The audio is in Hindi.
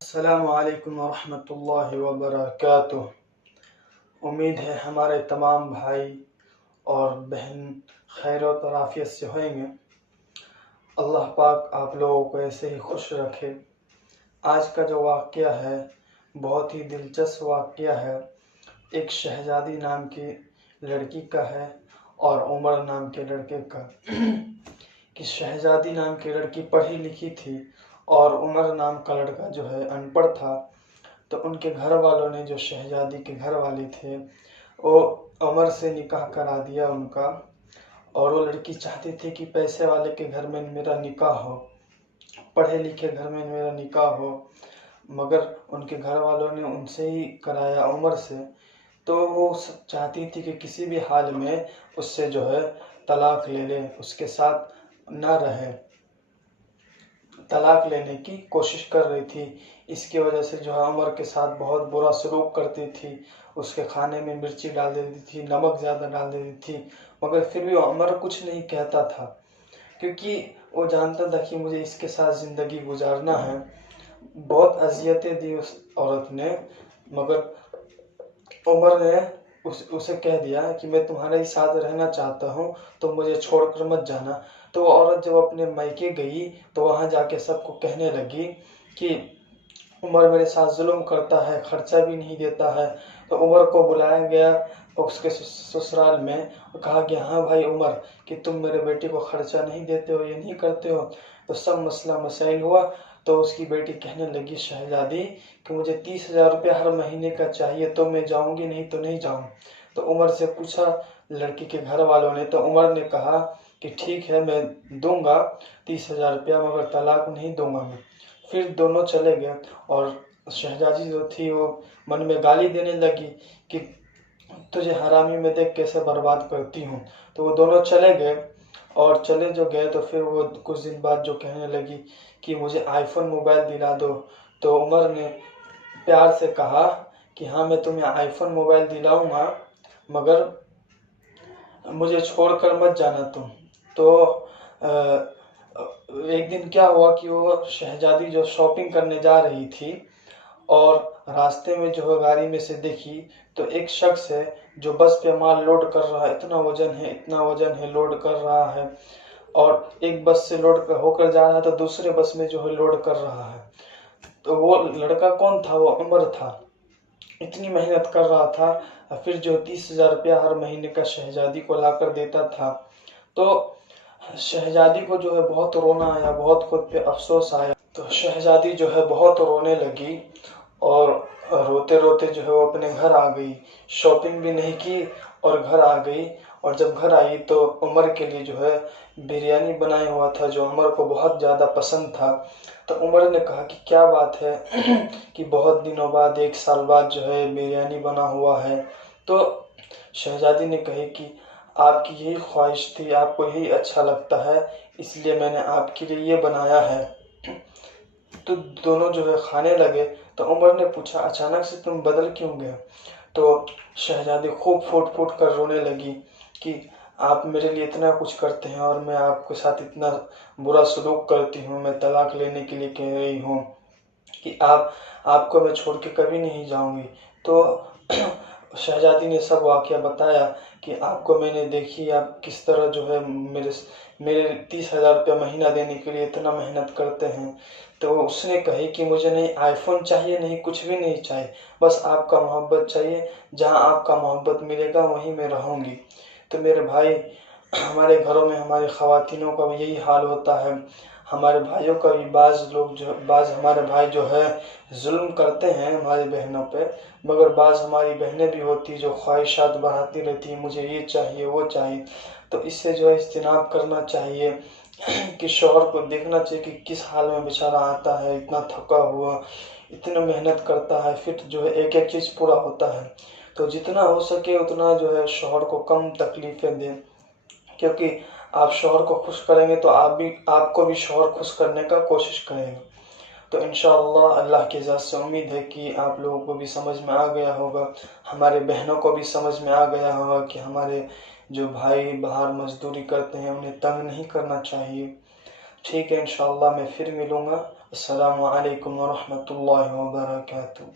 अस्सलामुअलैकुम वरहमतुल्लाहि वबरकातुह। उम्मीद है हमारे तमाम भाई और बहन खैर और आफियत से होंगे। अल्लाह पाक आप लोगों को ऐसे ही खुश रखे। आज का जो वाक़या है बहुत ही दिलचस्प वाक़या है। एक शहजादी नाम की लड़की का है और उमर नाम के लड़के का। कि शहजादी नाम की लड़की पढ़ी लिखी थी और उमर नाम का लड़का जो है अनपढ़ था। तो उनके घर वालों ने, जो शहजादी के घर वाले थे, वो उमर से निकाह करा दिया उनका। और वो लड़की चाहती थी कि पैसे वाले के घर में मेरा निकाह हो, पढ़े लिखे घर में मेरा निकाह हो, मगर उनके घर वालों ने उनसे ही कराया, उमर से। तो वो चाहती थी कि किसी भी हाल में उससे जो है तलाक ले ले, उसके साथ ना रहे, तलाक लेने की कोशिश कर रही थी। इसकी वजह से जो है उमर के साथ बहुत बुरा सलूक करती थी, उसके खाने में मिर्ची डाल देती थी, नमक ज़्यादा डाल देती थी। मगर फिर भी उमर कुछ नहीं कहता था, क्योंकि वो जानता था कि मुझे इसके साथ ज़िंदगी गुजारना है। बहुत अजियतें दी उस औरत ने, मगर उमर ने उसे कह दिया कि मैं तुम्हारे ही साथ रहना चाहता हूँ, तो मुझे छोड़कर मत जाना। तो वो औरत जब अपने मायके गई तो वहाँ जाके सबको कहने लगी कि उमर मेरे साथ जुल्म करता है, खर्चा भी नहीं देता है। तो उमर को बुलाया गया उसके ससुराल में और कहा कि हाँ भाई उमर, कि तुम मेरे बेटे को खर्चा नहीं देते हो, ये नहीं करते हो। तो सब मसला मसाइल हुआ। तो उसकी बेटी कहने लगी शहजादी कि मुझे 30,000 रुपया हर महीने का चाहिए, तो मैं जाऊंगी, नहीं तो नहीं जाऊँ। तो उमर से पूछा लड़की के घर वालों ने, तो उमर ने कहा कि ठीक है मैं दूंगा 30,000 रुपया, मगर तलाक नहीं दूंगा मैं। फिर दोनों चले गए और शहजादी जो थी वो मन में गाली देने लगी कि तुझे हरामी में देख कैसे बर्बाद करती हूँ। तो वो दोनों चले गए और चले जो गए तो फिर वो कुछ दिन बाद जो कहने लगी कि मुझे आईफोन मोबाइल दिला दो। तो उमर ने प्यार से कहा कि हाँ मैं तुम्हें आईफोन मोबाइल दिलाऊंगा, मगर मुझे छोड़कर मत जाना तुम। तो एक दिन क्या हुआ कि वो शहजादी जो शॉपिंग करने जा रही थी और रास्ते में जो है गाड़ी में से देखी तो एक शख्स है जो बस पे माल लोड कर रहा है, इतना वजन है लोड कर रहा है, और एक बस से लोड होकर जा रहा है तो दूसरे बस में जो है लोड कर रहा है। तो वो लड़का कौन था? वो उमर था। इतनी मेहनत कर रहा था, फिर जो 30,000 रुपया हर महीने का शहजादी को ला कर देता था। तो शहजादी को जो है बहुत रोना आया, बहुत खुद पे अफसोस आया। तो शहजादी जो है बहुत रोने लगी और रोते रोते जो है वो अपने घर आ गई, शॉपिंग भी नहीं की और घर आ गई। और जब घर आई तो उमर के लिए जो है बिरयानी बनाया हुआ था, जो उमर को बहुत ज़्यादा पसंद था। तो उमर ने कहा कि क्या बात है कि बहुत दिनों बाद, 1 साल बाद जो है बिरयानी बना हुआ है। तो शहजादी ने कही कि आपकी यही ख्वाहिश थी, आपको यही अच्छा लगता है, इसलिए मैंने आपके लिए ये बनाया है। तो दोनों जो है खाने लगे। तो उमर ने पूछा अचानक से तुम बदल क्यों गए? तो शहजादी खूब फूट फूट कर रोने लगी कि आप मेरे लिए इतना कुछ करते हैं और मैं आपके साथ इतना बुरा सलूक करती हूँ, मैं तलाक लेने के लिए कह रही हूँ कि आपको मैं छोड़ के कभी नहीं जाऊँगी। तो शहजादी ने सब वाक़या बताया कि आपको मैंने देखी, आप किस तरह जो है मेरे 30,000 रुपया महीना देने के लिए इतना मेहनत करते हैं। तो उसने कही कि मुझे नहीं आईफोन चाहिए, नहीं कुछ भी नहीं चाहिए, बस आपका मोहब्बत चाहिए, जहाँ आपका मोहब्बत मिलेगा वहीं मैं रहूँगी। तो मेरे भाई, हमारे घरों में हमारी ख़वातीनों का भी यही हाल होता है। हमारे भाइयों का भी बाज़ हमारे भाई जो है जुल्म करते हैं हमारी बहनों पे, मगर बाज़ हमारी बहनें भी होती जो ख्वाहिशात बढ़ाती रहती हैं, मुझे ये चाहिए वो चाहिए। तो इससे जो है इज्तिनाब करना चाहिए कि शौहर को देखना चाहिए कि किस हाल में बेचारा आता है, इतना थका हुआ, इतना मेहनत करता है, फिर जो है एक एक चीज़ पूरा होता है। तो जितना हो सके उतना जो है शौहर को कम तकलीफ़ें दें, क्योंकि आप शौहर को खुश करेंगे तो आपको भी शौहर खुश करने का कोशिश करेंगे। तो इंशाअल्लाह अल्लाह की इजाज़त से उम्मीद है कि आप लोगों को भी समझ में आ गया होगा, हमारे बहनों को भी समझ में आ गया होगा कि हमारे जो भाई बाहर मजदूरी करते हैं उन्हें तंग नहीं करना चाहिए। ठीक है, इंशाअल्लाह मैं फिर मिलूँगा। अस्सलामु अलैकुम व रहमतुल्लाहि व बरकातुहू।